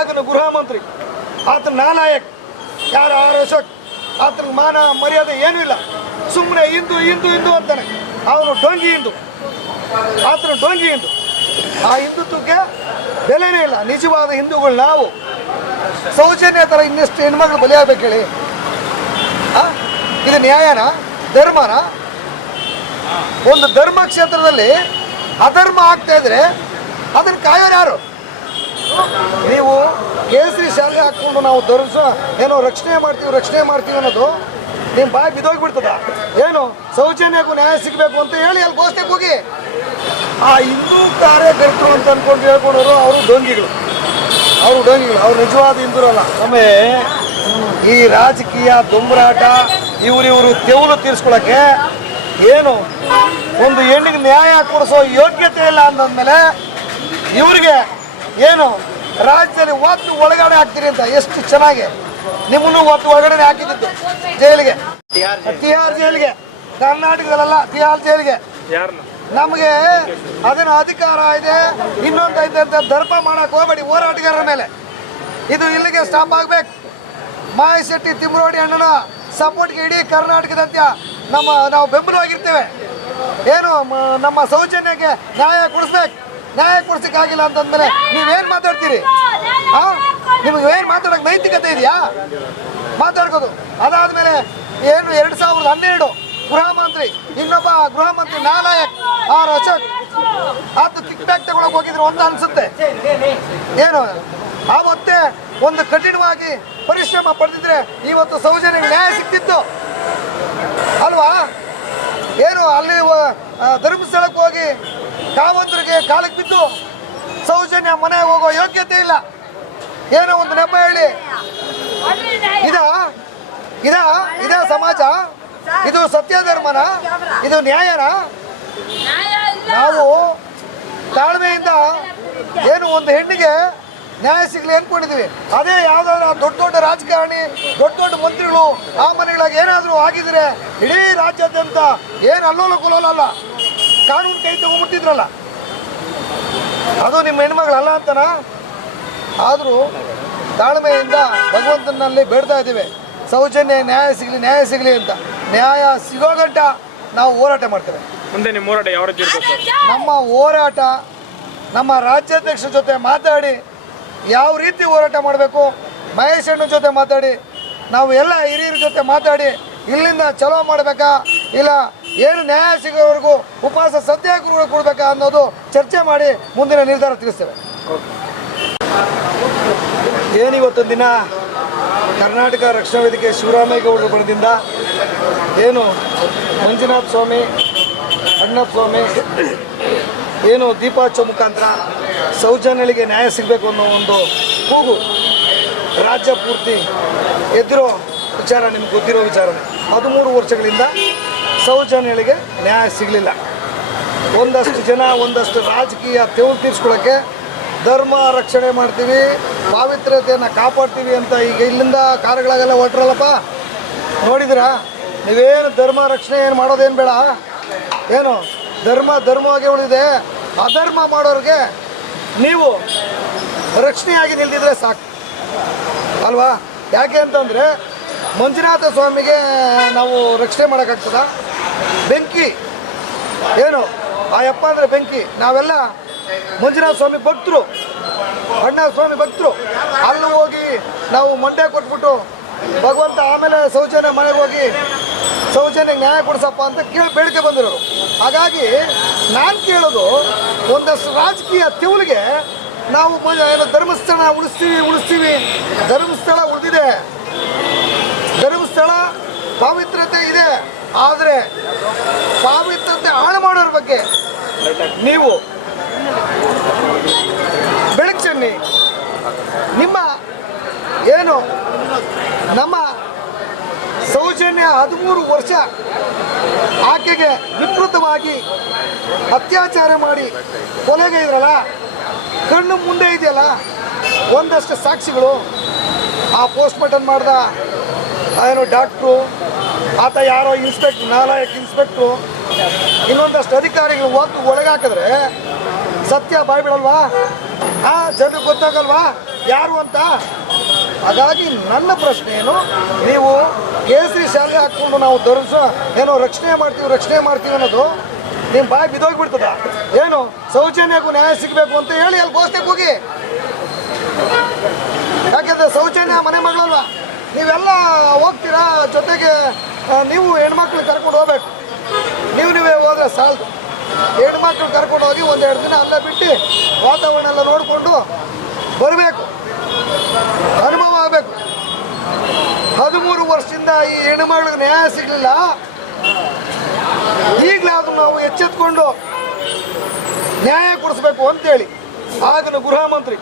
ಆಗಿನ ಗೃಹ ಮಂತ್ರಿ, ಆತನ ನಾಲಾಯಕ್ ಯಾರು ಆರ್ ಅಶೋಕ್, ಆತನ ಮಾನ ಮರ್ಯಾದೆ ಏನೂ ಇಲ್ಲ. ಸುಮ್ಮನೆ ಹಿಂದೂ ಹಿಂದೂ ಹಿಂದೂ ಅಂತಾನೆ. ಅವನು ಡೊಂಗಿ ಹಿಂದೂ, ಆತನ ಡೊಂಗಿ ಹಿಂದೂ. ಆ ಹಿಂದುತ್ವಕ್ಕೆ ಬೆಲೆನೇ ಇಲ್ಲ. ನಿಜವಾದ ಹಿಂದೂಗಳು ನಾವು. ಸೌಜನ್ಯ ಥರ ಇನ್ನೆಷ್ಟು ಹೆಣ್ಮಕ್ಳು ಬಲಿಯಾಗಬೇಕು ಹೇಳಿ? ಇದು ನ್ಯಾಯನಾ? ಧರ್ಮನಾ? ಒಂದು ಧರ್ಮ ಕ್ಷೇತ್ರದಲ್ಲಿ ಅಧರ್ಮ ಆಗ್ತಾ ಇದ್ರೆ ಅದನ್ನು ಕಾಯೋರು ಯಾರು? ನೀವು ಕೇಸರಿ ಶಾಲೆ ಹಾಕ್ಕೊಂಡು ನಾವು ಏನೋ ರಕ್ಷಣೆ ಮಾಡ್ತೀವಿ ಅನ್ನೋದು ನಿಮ್ಮ ಬಾಯಿ ಬಿದ್ದೋಗ್ಬಿಡ್ತದ? ಏನು ಸೌಜನ್ಯಕ್ಕೂ ನ್ಯಾಯ ಸಿಗಬೇಕು ಅಂತ ಹೇಳಿ ಅಲ್ಲಿ ಘೋಷಣೆಗೆ ಹೋಗಿ ಆ ಹಿಂದೂ ಕಾರ್ಯಕರ್ತರು ಅಂತ ಅನ್ಕೊಂಡು ಹೇಳ್ಕೊಂಡವರು ಅವರು ಡೊಂಗಿಗಳು. ಅವ್ರು ನಿಜವಾದ ಹಿಂದೂರಲ್ಲ. ಒಮ್ಮೆ ಈ ರಾಜಕೀಯ ದೊಂಬರಾಟ ಇವರು ತೆವಲು ತೀರಿಸ್ಕೊಳಕ್ಕೆ ಏನು ಒಂದು ಹೆಣ್ಣಿಗೆ ನ್ಯಾಯ ಕೊಡಿಸೋ ಯೋಗ್ಯತೆ ಇಲ್ಲ ಅಂದಮೇಲೆ ಇವ್ರಿಗೆ ಏನು ರಾಜ್ಯದಲ್ಲಿ ಒತ್ತು ಒಳಗಡೆ ಹಾಕ್ತೀರಿ ಅಂತ ಎಷ್ಟು ಚೆನ್ನಾಗಿ ನಿಮ್ಮನ್ನು ಒತ್ತು ಒಳಗಡೆ ಹಾಕಿದ್ದು ಜೈಲಿಗೆ, ತಿಹಾರ್ ಜೈಲಿಗೆ, ಕರ್ನಾಟಕದಲ್ಲ ತಿಹಾರ್ ಜೈಲಿಗೆ. ನಮಗೆ ಅದನ್ನ ಅಧಿಕಾರ ಇದೆ ಇನ್ನೊಂದು ಐತೆ ಅಂತ ದರ್ಪ ಮಾಡಕ್ ಹೋಗ್ಬೇಡಿ ಹೋರಾಟಗಾರರ ಮೇಲೆ. ಇದು ಇಲ್ಲಿಗೆ ಸ್ಟಾಪ್ ಆಗ್ಬೇಕು. ಮಾಯಶೆಟ್ಟಿ ತಿಮ್ಮರೋಡಿ ಅಣ್ಣನ ಸಪೋರ್ಟ್ಗೆ ಇಡೀ ಕರ್ನಾಟಕದಂತೆ ನಾವು ಬೆಂಬಲವಾಗಿರ್ತೇವೆ. ಏನು ನಮ್ಮ ಸೌಜನ್ಯಕ್ಕೆ ನ್ಯಾಯ ಕೊಡಿಸ್ಬೇಕು. ನ್ಯಾಯ ಕೊಡ್ಸಕ್ಕಾಗಿಲ್ಲ ಅಂತಂದ್ಮೇಲೆ ನೀವೇನು ಮಾತಾಡ್ತೀರಿ? ನಿಮಗೆ ಏನು ಮಾತಾಡೋಕೆ ನೈತಿಕತೆ ಇದೆಯಾ? ಮಾತಾಡ್ಕೋದು. ಅದಾದ್ಮೇಲೆ ಏನು 2012 ಗೃಹ ಮಂತ್ರಿ, ಇನ್ನೊಬ್ಬ ಗೃಹ ಮಂತ್ರಿ ನಾಲಾಯಕ್ ಆರ್ ಅಶೋಕ್, ಅದು ಕಿಕ್ ಬ್ಯಾಕ್ ತಗೊಳಕ್ ಹೋಗಿದ್ರು ಅಂತ ಅನ್ಸುತ್ತೆ. ಏನು ಆವತ್ತೇ ಒಂದು ಕಠಿಣವಾಗಿ ಪರಿಶ್ರಮ ಪಡೆದಿದ್ರೆ ಇವತ್ತು ಸೌಜನ್ಯ ನ್ಯಾಯ ಸಿಕ್ತಿತ್ತು ಅಲ್ವಾ? ಏನು ಅಲ್ಲಿ ಧರ್ಮಸ್ಥಳಕ್ಕೆ ಹೋಗಿ ಕಾವಂತರಿಗೆ ಕಾಲಕ್ಕೆ ಬಿದ್ದು ಸೌಜನ್ಯ ಮನೆಗೆ ಹೋಗೋ ಯೋಗ್ಯತೆ ಇಲ್ಲ. ಏನೋ ಒಂದು ನೆಪ ಹೇಳಿ ಇದ ಸಮಾಜ? ಇದು ಸತ್ಯ ಧರ್ಮನ? ಇದು ನ್ಯಾಯನ? ನಾವು ತಾಳ್ಮೆಯಿಂದ ಏನು ಒಂದು ಹೆಣ್ಣಿಗೆ ನ್ಯಾಯ ಸಿಗ್ಲಿ ಅನ್ಕೊಂಡಿದ್ವಿ. ಅದೇ ಯಾವ್ದಾದ್ರು ದೊಡ್ಡ ರಾಜಕಾರಣಿ, ದೊಡ್ಡ ಮಂತ್ರಿಗಳು ಆ ಮನೆಗಳಾಗ ಏನಾದರೂ ಆಗಿದ್ರೆ ಇಡೀ ರಾಜ್ಯಾದ್ಯಂತ ಏನು ಅಲ್ಲೋಲ ಕೊಲೋಲಲ್ಲ ಕಾನೂನು ಕೈ ತಗೊಂಡ್ಬಿಟ್ಟಿದ್ರಲ್ಲ. ಅದು ನಿಮ್ಮ ಹೆಣ್ಮಗಳಲ್ಲ ಅಂತನಾ? ಆದರೂ ತಾಳ್ಮೆಯಿಂದ ಭಗವಂತನಲ್ಲಿ ಬೇಡ್ತಾ ಇದ್ದೀವಿ, ಸೌಜನ್ಯ ನ್ಯಾಯ ಸಿಗಲಿ ಅಂತ. ನ್ಯಾಯ ಸಿಗೋ ಗಂಟ ನಾವು ಹೋರಾಟ ಮಾಡ್ತೇವೆ. ಮುಂದೆ ನಿಮ್ಮ ಹೋರಾಟ ಯಾವ ರೀತಿ ಇರುತ್ತೆ? ನಮ್ಮ ಹೋರಾಟ ನಮ್ಮ ರಾಜ್ಯಾಧ್ಯಕ್ಷರ ಜೊತೆ ಮಾತಾಡಿ ಯಾವ ರೀತಿ ಹೋರಾಟ ಮಾಡಬೇಕು, ಮಹೇಶ್ ಅಣ್ಣ ಜೊತೆ ಮಾತಾಡಿ, ನಾವು ಎಲ್ಲ ಹಿರಿಯರ ಜೊತೆ ಮಾತಾಡಿ ಇಲ್ಲಿಂದ ಚಲೋ ಮಾಡಬೇಕಾ ಇಲ್ಲ ಏನು ನ್ಯಾಯ ಸಿಗೋವರೆಗೂ ಉಪವಾಸ ಸತ್ಯಾಗ್ರಹ ಕೊಡಬೇಕಾ ಅನ್ನೋದು ಚರ್ಚೆ ಮಾಡಿ ಮುಂದಿನ ನಿರ್ಧಾರ ತಿಳಿಸ್ತೇವೆ. ಏನಿವತ್ತೊಂದು ದಿನ ಕರ್ನಾಟಕ ರಕ್ಷಣಾ ವೇದಿಕೆ ಶಿವರಾಮೇಗೌಡರ ಬಣದಿಂದ ಏನು ಮಂಜುನಾಥ ಸ್ವಾಮಿ, ಅಣ್ಣಪ್ಪ ಸ್ವಾಮಿ ಏನು ದೀಪಾಚೋ ಮುಖಾಂತರ ಸೌಜನ್ಯಗಳಿಗೆ ನ್ಯಾಯ ಸಿಗಬೇಕು ಅನ್ನೋ ಒಂದು ಕೂಗು ರಾಜ್ಯ ಪೂರ್ತಿ ಎದ್ದಿರೋ ವಿಚಾರ, ನಿಮ್ಗೆ ಗೊತ್ತಿರೋ ವಿಚಾರನೇ. 13 ವರ್ಷಗಳಿಂದ ಸೌಜನ್ಯಗಳಿಗೆ ನ್ಯಾಯ ಸಿಗಲಿಲ್ಲ. ಒಂದಷ್ಟು ಜನ ಒಂದಷ್ಟು ರಾಜಕೀಯ ತೆವಲು ತೀರಿಸ್ಕೊಳ್ಳೋಕ್ಕೆ ಧರ್ಮ ರಕ್ಷಣೆ ಮಾಡ್ತೀವಿ, ಪಾವಿತ್ರ್ಯತೆಯನ್ನು ಕಾಪಾಡ್ತೀವಿ ಅಂತ ಈಗ ಇಲ್ಲಿಂದ ಕಾರ್ಯಗಳಾಗೆಲ್ಲ ಹೊರಟ್ರಲ್ಲಪ್ಪ. ನೋಡಿದಿರಾ? ನೀವೇನು ಧರ್ಮ ರಕ್ಷಣೆ ಏನು ಮಾಡೋದೇನು ಬೇಡ. ಏನು ಧರ್ಮವಾಗಿ ಉಳಿದಿದೆ. ಅಧರ್ಮ ಮಾಡೋರಿಗೆ ನೀವು ರಕ್ಷಣೆಯಾಗಿ ನಿಲ್ದಿದ್ರೆ ಸಾಕು ಅಲ್ವಾ? ಯಾಕೆ ಅಂತಂದರೆ ಮಂಜುನಾಥ ಸ್ವಾಮಿಗೆ ನಾವು ರಕ್ಷಣೆ ಮಾಡೋಕ್ಕಾಗ್ತದ? ಬೆಂಕಿ ಏನು ಆ ಯಪ್ಪ ಅಂದರೆ ಬೆಂಕಿ. ನಾವೆಲ್ಲ ಮಂಜುನಾಥ ಸ್ವಾಮಿ ಭಕ್ತರು, ಅಣ್ಣ ಸ್ವಾಮಿ ಭಕ್ತರು. ಅಲ್ಲಿ ಹೋಗಿ ನಾವು ಮಂಡ್ಯ ಕೊಟ್ಬಿಟ್ಟು ಭಗವಂತ ಆಮೇಲೆ ಸೌಜನ್ಯ ಮನೆಗೆ ಹೋಗಿ ಸೌಜನ್ಯಕ್ಕೆ ನ್ಯಾಯ ಕೊಡಿಸಪ್ಪ ಅಂತ ಬೇಡಿಕೆ ಬಂದಿರೋರು. ಹಾಗಾಗಿ ನಾನು ಕೇಳೋದು, ಒಂದಷ್ಟು ರಾಜಕೀಯ ತೆವಲಿಗೆ ನಾವು ಏನು ಧರ್ಮಸ್ಥಳ ಉಳಿಸ್ತೀವಿ. ಧರ್ಮಸ್ಥಳ ಉಳಿದಿದೆ, ಧರ್ಮಸ್ಥಳ ಪಾವಿತ್ರ್ಯತೆ ಇದೆ. ಆದರೆ ಪಾವಿತ್ರ್ಯತೆ ಹಾಳು ಮಾಡೋರ ಬಗ್ಗೆ ನೀವು ಬೆಳಕು ಚೆನ್ನಿ. ನಿಮ್ಮ ಏನು ನಮ್ಮ ಸೌಜನ್ಯ 13 ವರ್ಷ ಆಕೆಗೆ ವಿಕೃತವಾಗಿ ಅತ್ಯಾಚಾರ ಮಾಡಿ ಕೊಲೆಗೈದ್ರಲ್ಲ, ಕಣ್ಣು ಮುಂದೆ ಇದೆಯಲ್ಲ ಒಂದಷ್ಟು ಸಾಕ್ಷಿಗಳು. ಆ ಪೋಸ್ಟ್ಮಾರ್ಟಮ್ ಮಾಡ್ದ ಏನು ಡಾಕ್ಟ್ರು, ಆತ ಯಾರೋ ಇನ್ಸ್ಪೆಕ್ಟ್ರು, ನಾಲಾಯಕ್ ಇನ್ಸ್ಪೆಕ್ಟ್ರು, ಇನ್ನೊಂದಷ್ಟು ಅಧಿಕಾರಿಗಳು ಒತ್ತು ಒಳಗಾಕಿದ್ರೆ ಸತ್ಯ ಬಾಯ್ಬಿಡಲ್ವಾ? ಜನರಿಗೆ ಗೊತ್ತಾಗಲ್ವಾ ಯಾರು ಅಂತ? ಹಾಗಾಗಿ ನನ್ನ ಪ್ರಶ್ನೆ ಏನು, ನೀವು ಕೇಸರಿ ಶಾಲೆ ಹಾಕ್ಕೊಂಡು ನಾವು ಏನೋ ರಕ್ಷಣೆ ಮಾಡ್ತೀವಿ ಅನ್ನೋದು ನಿಮ್ಮ ಬಾಯಿ ಬಿದ್ದೋಗ್ಬಿಡ್ತದ? ಏನು ಸೌಜನ್ಯಕ್ಕೂ ನ್ಯಾಯ ಸಿಗಬೇಕು ಅಂತ ಹೇಳಿ ಅಲ್ಲಿ ಘೋಷಣೆಗೆ ಹೋಗಿ. ಯಾಕೆಂದರೆ ಸೌಜನ್ಯ ಮನೆ ಮಗಳಲ್ವಾ, ನೀವೆಲ್ಲ ಹೋಗ್ತೀರಾ ಜೊತೆಗೆ, ನೀವು ಹೆಣ್ಮಕ್ಳು ಕರ್ಕೊಂಡು ಹೋಗ್ಬೇಕು. ನೀವೇ ಹೋದ್ರೆ ಸಾಲದು, ಹೆಣ್ಮಕ್ಳು ಕರ್ಕೊಂಡು ಹೋಗಿ ಒಂದೆರಡು ದಿನ ಅಲ್ಲೇ ಬಿಟ್ಟು ವಾತಾವರಣ ಎಲ್ಲ ನೋಡಿಕೊಂಡು ಬರಬೇಕು, ಅನುಭವ ಆಗಬೇಕು. 13 ವರ್ಷದಿಂದ ಈ ಹೆಣ್ಮಕ್ಳಿಗೆ ನ್ಯಾಯ ಸಿಗಲಿಲ್ಲ. ಈಗಲಾದ್ರೂ ನಾವು ಎಚ್ಚೆತ್ಕೊಂಡು ನ್ಯಾಯ ಕೊಡಿಸ್ಬೇಕು ಅಂತೇಳಿ ಆಗಿನ ಗೃಹ ಮಂತ್ರಿ,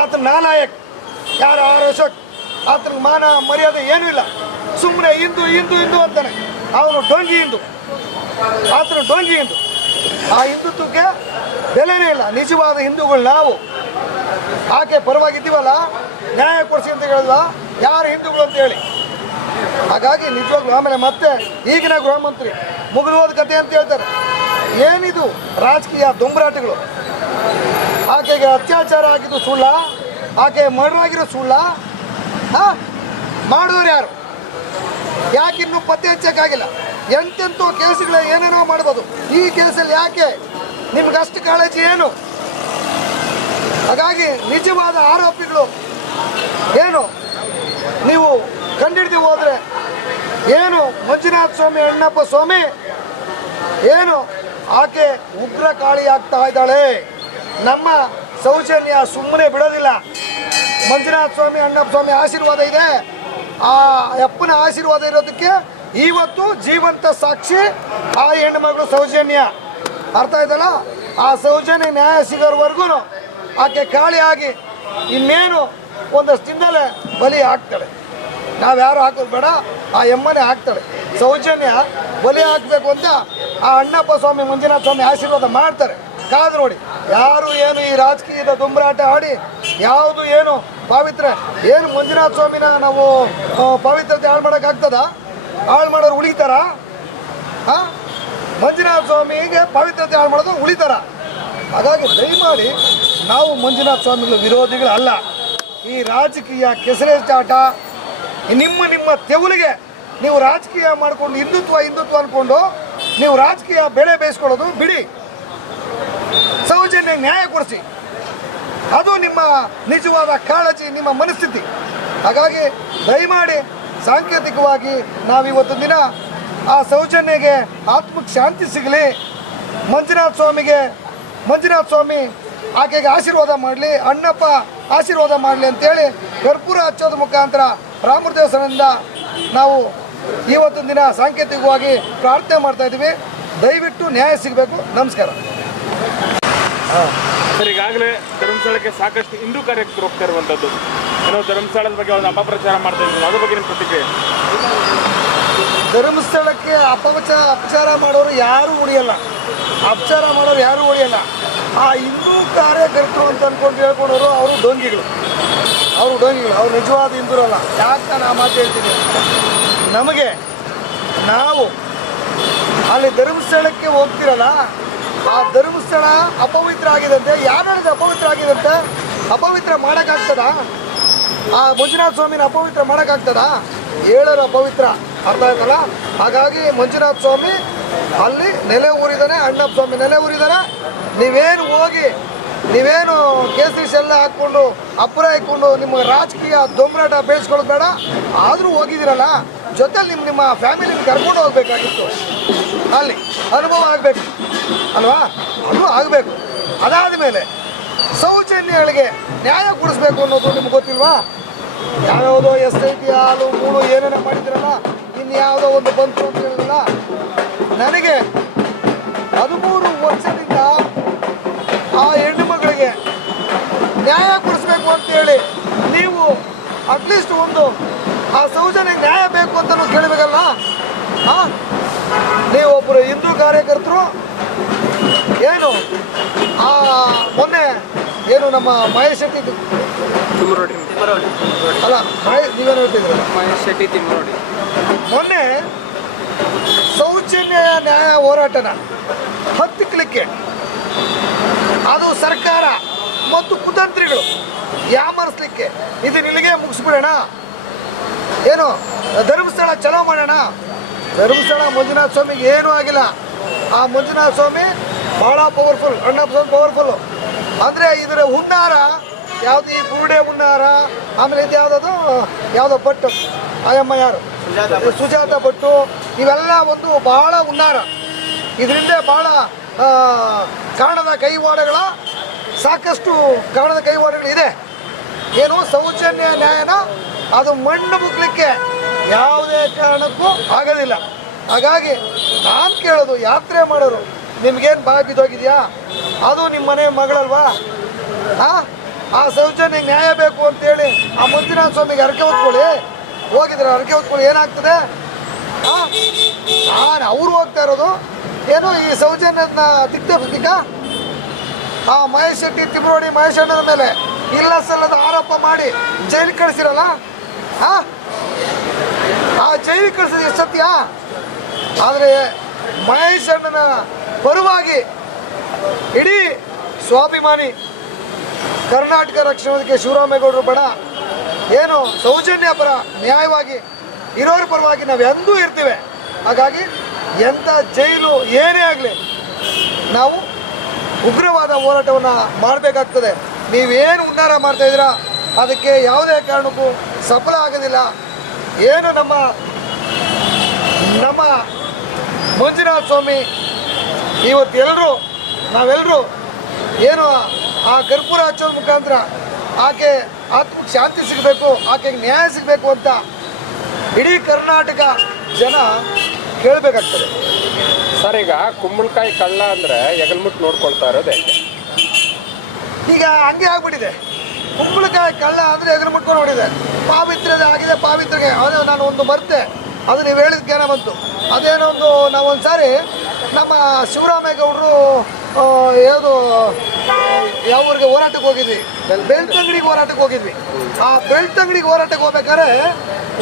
ಆತನ ನಾಲಾಯಕ್ ಯಾರು ಆರ್ ಅಶೋಕ್, ಆತನಿಗೆ ಮಾನ ಮರ್ಯಾದೆ ಏನೂ ಇಲ್ಲ, ಸುಮ್ಮನೆ ಹಿಂದೂ ಅಂತಾನೆ. ಅವನು ಡೊಂಗಿ ಹಿಂದೂ, ಆತನ ಡೊಂಗಿ ಹಿಂದೂ. ಆ ಹಿಂದುತ್ವಕ್ಕೆ ಬೆಲೆನೇ ಇಲ್ಲ. ನಿಜವಾದ ಹಿಂದೂಗಳು ನಾವು ಆಕೆ ಪರವಾಗಿದ್ದೀವಲ್ಲ, ನ್ಯಾಯ ಕೊಡಿಸಿ ಅಂತ ಹೇಳಿದ್ವ, ಯಾರು ಹಿಂದೂಗಳು ಅಂತ ಹೇಳಿ. ಹಾಗಾಗಿ ನಿಜವಾಗ್ಲೂ ಆಮೇಲೆ ಮತ್ತೆ ಈಗಿನ ಗೃಹ ಮಂತ್ರಿ ಮುಗಿದೋದ ಕತೆ ಅಂತ ಹೇಳ್ತಾರೆ. ಏನಿದು ರಾಜಕೀಯ ದೊಂಬರಾಟಗಳು? ಆಕೆಗೆ ಅತ್ಯಾಚಾರ ಆಗಿದ್ದು ಸುಳ್ಳ, ಆಕೆ ಮರ್ಡರ್ ಆಗಿರೋ ಸುಳ್ಳ? ಮಾಡಿದವ್ರು ಯಾರು? ಯಾಕೆ ಇನ್ನೂ ಪತ್ತೆ ಹಚ್ಚಕ್ಕಾಗಿಲ್ಲ? ಎಂತೆಂಥ ಕೇಸುಗಳ ಏನೇನೋ ಮಾಡ್ಬೋದು, ಈ ಕೇಸಲ್ಲಿ ಯಾಕೆ ನಿಮ್ಗಷ್ಟು ಕಾಳಜಿ ಏನು? ಹಾಗಾಗಿ ನಿಜವಾದ ಆರೋಪಿಗಳು ಏನು ನೀವು ಕಂಡಿಡ್ದು ಹೋದರೆ ಏನು ಮಂಜುನಾಥ ಸ್ವಾಮಿ, ಅಣ್ಣಪ್ಪ ಸ್ವಾಮಿ ಏನು ಆಕೆ ಉಗ್ರ ಕಾಳಿ ಆಗ್ತಾ ಇದ್ದಾಳೆ. ನಮ್ಮ ಸೌಜನ್ಯ ಸುಮ್ಮನೆ ಬಿಡೋದಿಲ್ಲ. ಮಂಜುನಾಥ ಸ್ವಾಮಿ, ಅಣ್ಣಪ್ಪ ಸ್ವಾಮಿ ಆಶೀರ್ವಾದ ಇದೆ. ಆ ಅಪ್ಪನ ಆಶೀರ್ವಾದ ಇರೋದಕ್ಕೆ ಇವತ್ತು ಜೀವಂತ ಸಾಕ್ಷಿ ಆ ಹೆಣ್ಣುಮಗಳು ಸೌಜನ್ಯ. ಅರ್ಥ ಆಯ್ತಲ್ಲ? ಆ ಸೌಜನ್ಯ ನ್ಯಾಯ ಸಿಗೋವರೆಗೂ ಆಕೆ ಕಾಳಿಯಾಗಿ ಇನ್ನೇನು ಒಂದಷ್ಟು ದಿನದಲ್ಲೇ ಬಲಿ ಹಾಕ್ತಾಳೆ. ನಾವ್ಯಾರು ಹಾಕೋದು ಬೇಡ, ಆ ಎಮ್ಮನೆ ಹಾಕ್ತಾಳೆ. ಸೌಜನ್ಯ ಬಲಿ ಹಾಕಬೇಕು ಅಂತ ಆ ಅಣ್ಣಪ್ಪ ಸ್ವಾಮಿ, ಮಂಜುನಾಥ ಸ್ವಾಮಿ ಆಶೀರ್ವಾದ ಮಾಡ್ತಾರೆ. ಕಾದು ನೋಡಿ. ಯಾರು ಏನು ಈ ರಾಜಕೀಯದ ದುಂಬರಾಟ ಆಡಿ ಯಾವುದು ಏನು ಪಾವಿತ್ರ, ಏನು ಮಂಜುನಾಥ ಸ್ವಾಮಿನ ನಾವು ಪವಿತ್ರತೆ ಹಾಳು ಮಾಡೋಕ್ಕಾಗ್ತದ? ಹಾಳು ಮಾಡೋರು ಉಳಿತಾರ? ಮಂಜುನಾಥ ಸ್ವಾಮಿಗೆ ಪವಿತ್ರತೆ ಹಾಳು ಮಾಡೋದು ಉಳಿತಾರ? ಹಾಗಾಗಿ ದಯಮಾಡಿ ನಾವು ಮಂಜುನಾಥ ಸ್ವಾಮಿಗಳ ವಿರೋಧಿಗಳು ಅಲ್ಲ. ಈ ರಾಜಕೀಯ ಕೆಸರೆ ಚಾಟ, ನಿಮ್ಮ ತೆವಲಿಗೆ ನೀವು ರಾಜಕೀಯ ಮಾಡಿಕೊಂಡು ಹಿಂದುತ್ವ ಅಂದ್ಕೊಂಡು ನೀವು ರಾಜಕೀಯ ಬೆಳೆ ಬೇಯಿಸ್ಕೊಳ್ಳೋದು ಬಿಡಿ. ಸೌಜನ್ಯ ನ್ಯಾಯ ಕೊಡಿಸಿ, ಅದು ನಿಮ್ಮ ನಿಜವಾದ ಕಾಳಜಿ, ನಿಮ್ಮ ಮನಸ್ಥಿತಿ. ಹಾಗಾಗಿ ದಯಮಾಡಿ ಸಾಂಕೇತಿಕವಾಗಿ ನಾವಿವತ್ತು ದಿನ ಆ ಸೌಜನ್ಯಗೆ ಆತ್ಮಕ್ಕೆ ಶಾಂತಿ ಸಿಗಲಿ, ಮಂಜುನಾಥ ಸ್ವಾಮಿ ಆಕೆಗೆ ಆಶೀರ್ವಾದ ಮಾಡಲಿ, ಅಣ್ಣಪ್ಪ ಆಶೀರ್ವಾದ ಮಾಡಲಿ ಅಂತೇಳಿ ಕರ್ಪೂರ ಹಚ್ಚೋದ್ರ ಮುಖಾಂತರ ರಾಮರ ದೇವಸ್ಥಾನದಿಂದ ನಾವು ಇವತ್ತಿನ ದಿನ ಸಾಂಕೇತಿಕವಾಗಿ ಪ್ರಾರ್ಥನೆ ಮಾಡ್ತಾ ಇದ್ದೀವಿ. ದಯವಿಟ್ಟು ನ್ಯಾಯ ಸಿಗಬೇಕು. ನಮಸ್ಕಾರ. ಸರ್, ಈಗಾಗಲೇ ಧರ್ಮಸ್ಥಳಕ್ಕೆ ಸಾಕಷ್ಟು ಹಿಂದೂ ಕಾರ್ಯಕರ್ತರು ಹೋಗ್ತಾ ಇರುವಂಥದ್ದು, ಏನೋ ಧರ್ಮಸ್ಥಳದ ಬಗ್ಗೆ ಒಂದು ಅಪಪ್ರಚಾರ ಮಾಡ್ತಾ ಇದ್ರು, ಅದ್ರ ಬಗ್ಗೆ ನಿಮ್ಮ ಪ್ರತಿಕ್ರಿಯೆ? ಧರ್ಮಸ್ಥಳಕ್ಕೆ ಅಪಚಾರ ಮಾಡೋರು ಯಾರೂ ಉಳಿಯಲ್ಲ, ಅಪಚಾರ ಮಾಡೋರು ಯಾರೂ ಉಳಿಯಲ್ಲ. ಆ ಹಿಂದೂ ಕಾರ್ಯಕರ್ತರು ಅಂತ ಅಂದ್ಕೊಂಡು ಹೇಳ್ಕೊಂಡವರು ಅವರು ಡೋಂಗಿಗಳು, ಅವ್ರು ನಿಜವಾದ ಹಿಂದೂರಲ್ಲ. ಯಾಕೆ ನಾನು ಆ ಮಾತು ಹೇಳ್ತೀನಿ? ನಾವು ಅಲ್ಲಿ ಧರ್ಮಸ್ಥಳಕ್ಕೆ ಹೋಗ್ತಿರಲ್ಲ, ಆ ಧರ್ಮಸ್ಥಳ ಅಪವಿತ್ರ ಆಗಿದಂತೆ. ಯಾರು ಹೇಳಿದ್ರೆ ಅಪವಿತ್ರ ಆಗಿದಂತೆ? ಅಪವಿತ್ರ ಮಾಡೋಕ್ಕಾಗ್ತದ? ಆ ಮಂಜುನಾಥ ಸ್ವಾಮಿನ ಅಪವಿತ್ರ ಮಾಡೋಕ್ಕಾಗ್ತದ? ಹೇಳೋರು ಅಪವಿತ್ರ. ಅರ್ಥ ಆಯ್ತಲ್ಲ? ಹಾಗಾಗಿ ಮಂಜುನಾಥ ಸ್ವಾಮಿ ಅಲ್ಲಿ ನೆಲೆ ಊರಿದ್ದಾನೆ, ಅಣ್ಣಪ್ಪ ಸ್ವಾಮಿ ನೆಲೆ ಊರಿದ್ದಾನೆ. ನೀವೇನು ಕೇಸರಿ ಶೆಲ್ಲ ಹಾಕ್ಕೊಂಡು ಅಪ್ಪರ ಹಾಕ್ಕೊಂಡು ನಿಮ್ಮ ರಾಜಕೀಯ ದೊಂಬರಾಟ ಬೆಳೆಸ್ಕೊಳ್ಳೋದು ಬೇಡ. ಆದರೂ ಹೋಗಿದ್ದೀರಲ್ಲ, ಜೊತೆಲಿ ನಿಮ್ಮ ಫ್ಯಾಮಿಲಿನ ಕರ್ಕೊಂಡು ಹೋಗ್ಬೇಕಾಗಿತ್ತು. ಅಲ್ಲಿ ಅನುಭವ ಆಗಬೇಕು ಅಲ್ವಾ? ಅದು ಆಗಬೇಕು. ಅದಾದ ಮೇಲೆ ಸೌಜನ್ಯಗಳಿಗೆ ನ್ಯಾಯ ಕೊಡಿಸ್ಬೇಕು ಅನ್ನೋದು ನಿಮ್ಗೆ ಗೊತ್ತಿಲ್ವಾ? ಯಾವ್ಯಾವುದೋ SIT ಹಾಲು ಮೂಳು ಏನೇನೋ ಮಾಡಿದ್ರಲ್ಲ, ಇನ್ಯಾವುದೋ ಒಂದು ಬಂತು ಅಂತ ಹೇಳಿದ್ರಲ್ಲ. ನನಗೆ 13 ವರ್ಷದಿಂದ ಆ ಹೆಣ್ಣು ಮಗಳಿಗೆ ನ್ಯಾಯ ಕೊಡಿಸ್ಬೇಕು ಅಂತೇಳಿ ನೀವು ಅಟ್ಲೀಸ್ಟ್ ಒಂದು ಆ ಸೌಜನ್ಯಕ್ಕೆ ನ್ಯಾಯ ಬೇಕು ಅಂತ ಕೇಳಬೇಕಲ್ಲ. ನೀವೊಬ್ಬರು ಹಿಂದೂ ಕಾರ್ಯಕರ್ತರು ಏನು ಮೊನ್ನೆ ಏನು ನಮ್ಮ ಮಹೇಶ್ ಶೆಟ್ಟಿ ತಿಮ್ಮರೋಡಿ ಅಲ್ಲ, ನೀವೇನು ಹೇಳ್ತಿದ್ರಲ್ಲ, ಮಹೇಶ್ ಶೆಟ್ಟಿ ತಿಮ್ಮರೋಡಿ ಮೊನ್ನೆ ಸೌಜನ್ಯ ನ್ಯಾಯ ಹೋರಾಟನ ಹತ್ತಿಕ್ಕಲಿಕ್ಕೆ ಅದು ಸರ್ಕಾರ ಮತ್ತು ಕುತಂತ್ರಿಗಳು ಯಾಮರ್ಸ್ಲಿಕ್ಕೆ ಇದನ್ನ ಇಲ್ಲಿಗೆ ಮುಗಿಸ್ಬಿಡೋಣ, ಏನು ಧರ್ಮಸ್ಥಳ ಚಲೋ ಮಾಡೋಣ. ಧರ್ಮಸ್ಥಳ ಮಂಜುನಾಥ ಸ್ವಾಮಿಗೆ ಏನೂ ಆಗಿಲ್ಲ. ಆ ಮಂಜುನಾಥ ಸ್ವಾಮಿ ಭಾಳ ಪವರ್ಫುಲ್, ಪವರ್ಫುಲ್ಲು. ಅಂದರೆ ಇದರ ಹುನ್ನಾರ ಯಾವುದು, ಈ ಬುರುಡೆ ಹುನ್ನಾರ, ಆಮೇಲೆ ಇದು ಯಾವುದದು ಯಾವುದೋ ಭಟ್ಟು ಆಯಮ್ಮ ಯಾರು ಸುಜಾತ ಭಟ್ಟು, ಇವೆಲ್ಲ ಒಂದು ಭಾಳ ಹುನ್ನಾರ. ಇದರಿಂದ ಭಾಳ ಕಾರಣದ ಕೈವಾಡಗಳ ಸಾಕಷ್ಟು ಕಾರಣದ ಕೈವಾಡಗಳಿದೆ. ಏನು ಸೌಜನ್ಯ ನ್ಯಾಯನ ಅದು ಮಣ್ಣು ಮುಗ್ಲಿಕ್ಕೆ ಯಾವುದೇ ಕಾರಣಕ್ಕೂ ಆಗೋದಿಲ್ಲ. ಹಾಗಾಗಿ ನಾನು ಕೇಳೋದು, ಯಾತ್ರೆ ಮಾಡೋರು ನಿಮ್ಗೇನು ಬಾಯಿ ಬಿದ್ದೋಗಿದೆಯಾ? ಅದು ನಿಮ್ಮ ಮನೆ ಮಗಳಲ್ವಾ? ಆ ಸೌಜನ್ಯ ನ್ಯಾಯ ಬೇಕು ಅಂತೇಳಿ ಆ ಮಂಜುನಾಥ ಸ್ವಾಮಿಗೆ ಹರಕೆ ಹೊತ್ಕೊಳ್ಳಿ. ಹೋಗಿದ್ರೆ ಹರಕೆ ಹೊತ್ಕೊಳ್ಳಿ, ಏನಾಗ್ತದೆ? ಅವ್ರು ಹೋಗ್ತಾ ಇರೋದು ಏನು ಈ ಸೌಜನ್ಯನ ದಿಗ್ದರ್ಶಕ ಆ ಮಹೇಶ್ ಶೆಟ್ಟಿ ತಿಬ್ರೋಡಿ ಮಹೇಶ್ ಅಣ್ಣನ ಮೇಲೆ ಇಲ್ಲ ಸಲ್ಲದ ಆರೋಪ ಮಾಡಿ ಜೈಲಿಗೆ ಕಳಿಸಿರಲ್ಲ. ಆ ಜೈಲಿಗೆ ಕಳಿಸಿದ ಎಷ್ಟು ಸತ್ಯ? ಆದರೆ ಮಹೇಶ್ ಅಣ್ಣನ ಪರವಾಗಿ ಇಡೀ ಸ್ವಾಭಿಮಾನಿ ಕರ್ನಾಟಕ ರಕ್ಷಣಾ ವೇದಿಕೆ ಶಿವರಾಮೇಗೌಡರು ಬಡ ಏನು ಸೌಜನ್ಯ ಪರ ನ್ಯಾಯವಾಗಿ ಇರೋರ ಪರವಾಗಿ ನಾವು ಎಂದೂ ಇರ್ತೀವಿ. ಹಾಗಾಗಿ ಎಂಥ ಜೈಲು ಏನೇ ಆಗಲಿ ನಾವು ಉಗ್ರವಾದ ಹೋರಾಟವನ್ನು ಮಾಡಬೇಕಾಗ್ತದೆ. ನೀವೇನು ಹುನ್ನಾರ ಮಾಡ್ತಾಯಿದ್ದೀರಾ ಅದಕ್ಕೆ ಯಾವುದೇ ಕಾರಣಕ್ಕೂ ಸಫಲ ಆಗೋದಿಲ್ಲ. ಏನು ನಮ್ಮ ಮಂಜುನಾಥ ಸ್ವಾಮಿ ಇವತ್ತು ನಾವೆಲ್ಲರೂ ಏನು ಆ ಕರ್ಪೂರ ಹಚ್ಚೋದ್ರ ಮುಖಾಂತರ ಆಕೆ ಆತ್ಮಕ್ಕೆ ಶಾಂತಿ ಸಿಗಬೇಕು, ಆಕೆಗೆ ನ್ಯಾಯ ಸಿಗಬೇಕು ಅಂತ ಇಡೀ ಕರ್ನಾಟಕ ಜನ ಕೇಳಬೇಕಾಗ್ತದೆ. ಸರ್, ಈಗ ಕುಂಬಳಕಾಯಿ ಕಳ್ಳ ಅಂದರೆ ಎಗಲ್ಮುಟ್ಟು ನೋಡ್ಕೊಳ್ತಾ ಇರೋದು ಯಾಕೆ? ಈಗ ಹಂಗೆ ಆಗ್ಬಿಟ್ಟಿದೆ. ಕುಂಬಳಕಾಯಿ ಕಳ್ಳ ಅಂದರೆ ಎಗಲು ಮುಟ್ಕೊಂಡು ನೋಡಿದೆ. ಪಾವಿತ್ರ್ಯದ ಆಗಿದೆ, ಪಾವಿತ್ರ್ಯಗೆ ಅದೇ ನಾನು ಒಂದು ಮರ್ತೆ, ಅದು ನೀವು ಹೇಳಿದ ಜ್ಞಾನ ಬಂತು. ಅದೇನೊಂದು ನಾವೊಂದು ಸಾರಿ ನಮ್ಮ ಶಿವರಾಮೇಗೌಡರು ಯಾವ ಊರಿಗೆ ಹೋರಾಟಕ್ಕೆ ಹೋಗಿದ್ವಿ, ಬೆಳ್ತಂಗಡಿಗೆ ಹೋರಾಟಕ್ಕೆ ಹೋಗಿದ್ವಿ. ಆ ಬೆಳ್ತಂಗಡಿಗೆ ಹೋರಾಟಕ್ಕೆ ಹೋಗ್ಬೇಕಾದ್ರೆ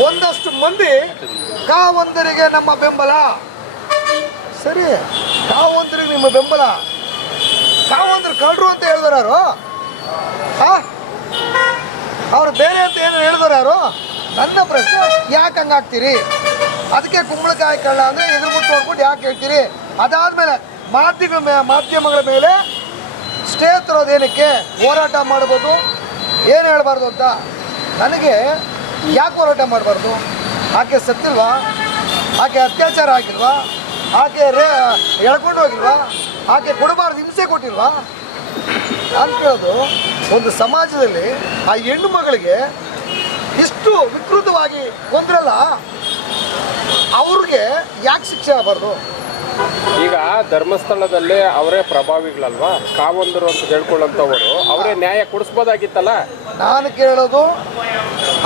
ಒಂದಷ್ಟು ಮಂದಿ ಕಾವಂದರಿಗೆ ನಮ್ಮ ಬೆಂಬಲ, ಸರಿ ಕಾವಂದರಿಗೆ ನಿಮ್ಮ ಬೆಂಬಲ, ಕಾವಂದರು ಕಳ್ಳರು ಅಂತ ಹೇಳಿದಾರ ಯಾರು? ಅವ್ರು ಬೇರೆ ಅಂತ ಏನು ಹೇಳಿದಾರ ಯಾರು? ನನ್ನ ಪ್ರಶ್ನೆ, ಯಾಕೆ ಹಂಗಾಗ್ತೀರಿ? ಅದಕ್ಕೆ ಕುಂಬಳಕಾಯಿ ಕಳ್ಳ ಅಂದರೆ ಎದುರುಬಿಟ್ಟು ನೋಡ್ಬಿಟ್ಟು ಯಾಕೆ ಹೇಳ್ತೀರಿ? ಅದಾದಮೇಲೆ ಮಾಧ್ಯಮಗಳ ಮೇಲೆ ಸ್ಟೇ ತರೋದೇನಕ್ಕೆ? ಹೋರಾಟ ಮಾಡ್ಬೋದು, ಏನು ಹೇಳ್ಬಾರ್ದು ಅಂತ. ನನಗೆ ಯಾಕೆ ಹೋರಾಟ ಮಾಡಬಾರ್ದು? ಆಕೆ ಸತ್ತಿಲ್ವಾ? ಆಕೆ ಅತ್ಯಾಚಾರ ಆಗಿಲ್ವಾ? ಆಕೆ ಎಳ್ಕೊಂಡು ಹೋಗಿಲ್ವಾ? ಆಕೆ ಕೊಡಬಾರ್ದು ಹಿಂಸೆ ಕೊಟ್ಟಿಲ್ವಾ ಅಂತ ಕೇಳೋದು. ಒಂದು ಸಮಾಜದಲ್ಲಿ ಆ ಹೆಣ್ಣು ಮಗಳಿಗೆ ಇಷ್ಟು ವಿಕೃತವಾಗಿ ಕೊಂದ್ರಲ್ಲ, ಅವ್ರಿಗೆ ಯಾಕೆ ಶಿಕ್ಷೆ ಆಗಬಾರ್ದು? ಈಗ ಧರ್ಮಸ್ಥಳದಲ್ಲಿ ಅವರೇ ಪ್ರಭಾವಿಗಳಲ್ವಾ, ಕಾವಂದರು ಅಂತ ಹೇಳ್ಕೊಳ್ಳೋಂಥವರು, ಅವರೇ ನ್ಯಾಯ ಕೊಡಿಸ್ಬೋದಾಗಿತ್ತಲ್ಲ. ನಾನು ಕೇಳೋದು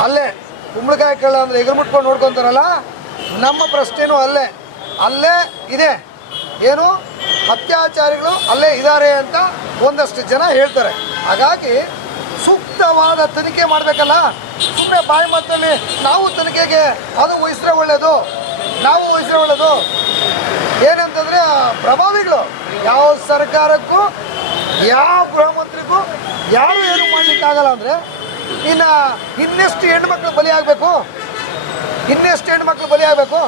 ಅಲ್ಲೇ ಕುಂಬಳಕಾಯಿ ಕಳ್ಳ ಅಂದರೆ ಎಗರು ಮುಟ್ಕೊಂಡು ನೋಡ್ಕೊತಾರಲ್ಲ, ನಮ್ಮ ಪ್ರಶ್ನೆನೂ ಅಲ್ಲೇ ಇದೆ. ಏನು ಅತ್ಯಾಚಾರಿಗಳು ಅಲ್ಲೇ ಇದ್ದಾರೆ ಅಂತ ಒಂದಷ್ಟು ಜನ ಹೇಳ್ತಾರೆ. ಹಾಗಾಗಿ ಸೂಕ್ತವಾದ ತನಿಖೆ ಮಾಡಬೇಕಲ್ಲ. ಸುಮ್ಮನೆ ಬಾಯಿ ಮಾತಲ್ಲಿ ನಾವು ತನಿಖೆಗೆ ಅದು ವಹಿಸಿದ್ರೆ ಒಳ್ಳೆಯದು, ನಾವು ವಹಿಸಿದ್ರೆ ಒಳ್ಳೆಯದು. ಏನಂತಂದರೆ ಪ್ರಭಾವಿಗಳು ಯಾವ ಸರ್ಕಾರಕ್ಕೂ ಯಾವ ಗೃಹ ಮಂತ್ರಿಗೂ ಯಾರು ಏನು ಮಾಡಲಿಕ್ಕಾಗಲ್ಲ. ಅಂದರೆ ಇನ್ನೆಷ್ಟು ಹೆಣ್ಮಕ್ಳು ಬಲಿ ಆಗಬೇಕು? ಇನ್ನೆಷ್ಟು ಹೆಣ್ಮಕ್ಳು ಬಲಿ ಆಗಬೇಕು?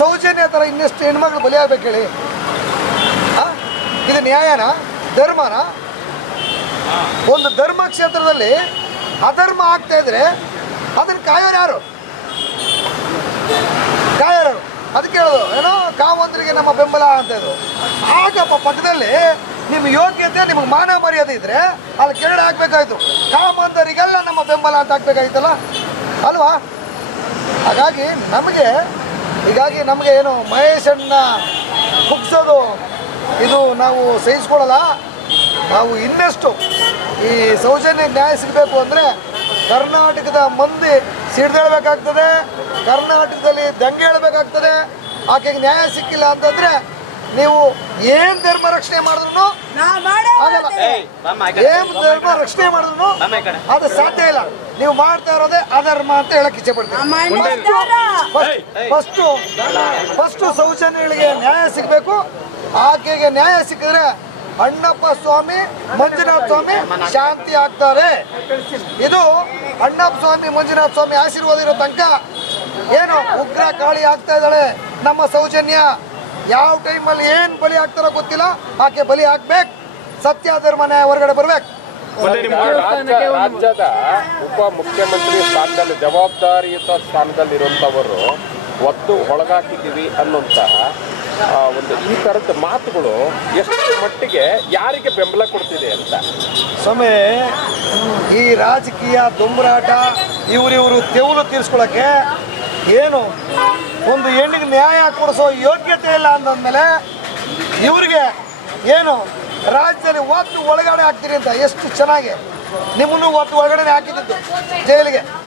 ಸೌಜನ್ಯ ಥರ ಇನ್ನೆಷ್ಟು ಹೆಣ್ಮಕ್ಳು ಬಲಿ ಆಗ್ಬೇಕು ಹೇಳಿ? ಇದು ನ್ಯಾಯನ? ಧರ್ಮನ? ಒಂದು ಧರ್ಮ ಕ್ಷೇತ್ರದಲ್ಲಿ ಅಧರ್ಮ ಆಗ್ತಾ ಇದ್ರೆ ಅದನ್ನು ಕಾಯೋರು ಯಾರು? ಅದಕ್ಕೆ ಹೇಳೋದು ಏನೋ ಕಾವಂತರಿಗೆ ನಮ್ಮ ಬೆಂಬಲ ಅಂತ ಇದು. ಆಗಪ್ಪ ಪಕ್ಕದಲ್ಲಿ ನಿಮ್ಮ ಯೋಗ್ಯತೆ, ನಿಮಗೆ ಮಾನ ಮರ್ಯಾದೆ ಇದ್ರೆ ಅಲ್ಲಿ ಕೆರಡು ಹಾಕ್ಬೇಕಾಯ್ತು. ಕಾಮಂದರಿಗೆಲ್ಲ ನಮ್ಮ ಬೆಂಬಲ ಅಂತ ಹಾಕ್ಬೇಕಾಯ್ತಲ್ಲ ಅಲ್ವಾ? ಹಾಗಾಗಿ ನಮಗೆ ಏನು ಮಹೇಶನ್ನ ಕುಗ್ಸೋದು ಇದು ನಾವು ಸಹಿಸ್ಕೊಳ್ಳಲ್ಲ. ನಾವು ಇನ್ನಷ್ಟು ಈ ಸೌಜನ್ಯ ನ್ಯಾಯ ಸಿಗಬೇಕು ಅಂದರೆ ಕರ್ನಾಟಕದ ಮಂದಿ ಸಿಡ್ದೇಳಬೇಕಾಗ್ತದೆ, ಕರ್ನಾಟಕದಲ್ಲಿ ದಂಗೆ ಹೇಳಬೇಕಾಗ್ತದೆ. ಆಕೆಗೆ ನ್ಯಾಯ ಸಿಕ್ಕಿಲ್ಲ ಅಂತಂದರೆ ನೀವು ಏನು ಧರ್ಮ ರಕ್ಷಣೆ ಮಾಡಿದ್ರು ಆಗಲ್ಲ. ಏನು ಧರ್ಮ ರಕ್ಷಣೆ ಮಾಡಿದ್ರು ಅದು ಸಾಧ್ಯ ಇಲ್ಲ. ನೀವು ಮಾಡ್ತಾ ಇರೋದೇ ಅಧರ್ಮ ಅಂತ ಹೇಳಕ್ ಇಚ್ಛೆ ಪಡ್ತೀನಿ. ಫಸ್ಟು ಸೌಜನ್ಯಗಳಿಗೆ ನ್ಯಾಯ ಸಿಗಬೇಕು. ಆಕೆಗೆ ನ್ಯಾಯ ಸಿಕ್ಕಿದ್ರೆ ಅಣ್ಣಪ್ಪ ಸ್ವಾಮಿ ಮಂಜುನಾಥ ಸ್ವಾಮಿ ಶಾಂತಿ ಆಗ್ತಾರೆ. ಇದು ಅಣ್ಣಪ್ಪ ಸ್ವಾಮಿ ಮಂಜುನಾಥ ಸ್ವಾಮಿ ಆಶೀರ್ವಾದ ಇರೋ ತನಕ ಏನು ಉಗ್ರ ಕಾಳಿ ಆಗ್ತಾ ಇದ್ದಾಳೆ ನಮ್ಮ ಸೌಜನ್ಯ. ಯಾವ ಟೈಮಲ್ಲಿ ಏನು ಬಲಿ ಆಗ್ತಾರೋ ಗೊತ್ತಿಲ್ಲ, ಆಕೆ ಬಲಿ ಆಗ್ಬೇಕು. ಸತ್ಯ ಧರ್ಮ ನ್ಯಾಯ ಹೊರಗಡೆ ಬರ್ಬೇಕು. ರಾಜ್ಯದ ಉಪ ಮುಖ್ಯಮಂತ್ರಿ ಸ್ಥಾನದಲ್ಲಿ ಜವಾಬ್ದಾರಿಯುತ ಸ್ಥಾನದಲ್ಲಿರುವಂಥವರು ಒದ್ದು ಒಳಗಾಕಿದ್ದೀವಿ ಅನ್ನುವಂತಹ ಒಂದು ಈ ಥರದ ಮಾತುಗಳು ಎಷ್ಟು ಮಟ್ಟಿಗೆ ಯಾರಿಗೆ ಬೆಂಬಲ ಕೊಡ್ತಿದೆ ಅಂತ. ಸ್ವಾಮಿ, ಈ ರಾಜಕೀಯ ದುಂಬರಾಟ ಇವರು ತೆವಲು ತೀರಿಸ್ಕೊಳಕ್ಕೆ ಏನು ಒಂದು ಹೆಣ್ಣಿಗೆ ನ್ಯಾಯ ಕೊಡಿಸೋ ಯೋಗ್ಯತೆ ಇಲ್ಲ ಅಂದಮೇಲೆ ಇವ್ರಿಗೆ ಏನು ರಾಜ್ಯದಲ್ಲಿ ಒತ್ತು ಒಳಗಡೆ ಹಾಕ್ತೀರಿ ಅಂತ ಎಷ್ಟು ಚೆನ್ನಾಗಿ ನಿಮ್ಮನ್ನು ಒತ್ತು ಒಳಗಡೆ ಹಾಕಿದ್ದು ಜೈಲಿಗೆ.